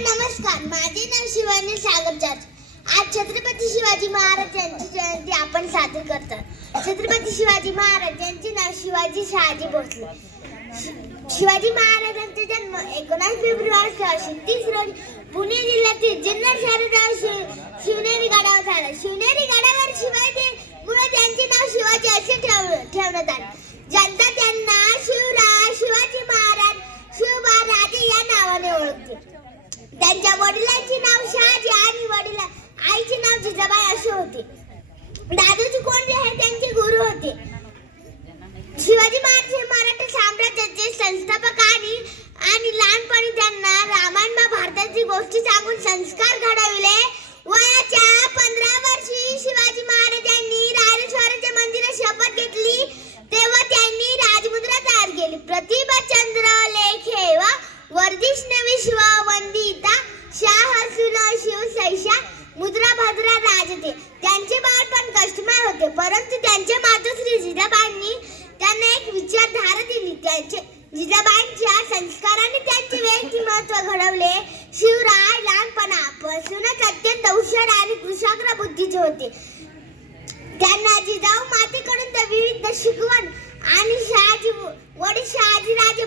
नमस्कार. माझे नाव शिवानी सागर जाट. आज छत्रपती शिवाजी महाराज यांची जयंती आपण साजरी करतात. छत्रपती शिवाजी महाराज यांचे नाव शिवाजी शहाजी भोसले. शिवाजी महाराजांचा जन्म 19 फेब्रुवारी 1630 रोजी पुणे जिल्ह्यातील जुन्नर शहराजवळ शिवनेरी गडावर झाला. शिवनेरी गडावर शिवाजीमुळे त्यांचे नाव शिवाजी असे ठेवण्यात आले. जनता त्यांना शिवराय, शिवाजी महाराज, शिवबा राजे या नावाने ओळखते. त्यांच्या वडिलांचे नाव शहाजी आणि आईचे नाव जिजाबाई असे होते. दादोजी कोंडदेव हे त्यांचे गुरु होते. शिवाजी महाराज हे मराठा साम्राज्याचे संस्थापक आणि लहानपणी त्यांना रामायण महाभारताची गोष्टी सांगून संस्कार घडविले. वयाच्या 15 वर्षी शिवाजी महाराजांनी रायरेश्वराच्या मंदिरात शपथ घेतली. तेव्हा त्यांनी राजमुद्रा तयार केली. प्रतिभा चंद्र लेखे व वर्धिष्णु विश्व वंदिता शाह सुन शिव सैषा मुद्रा भद्रा राजते. त्यांचे बालपण कष्टमय होते, परंतु त्यांच्या मातोश्री जिजाबाईंनी त्यांना एक विचारधारा दिली. जिजाबाईंच्या संस्काराने त्यांचे व्यक्तिमत्व घडवले. शिवराय लहानपणापासूनच अत्यंत हुशार आणि कुशाग्र बुद्धीचे होते. त्यांना जिजाऊ मातेकडून विविध शिकवण आणि वडील शहाजीराजे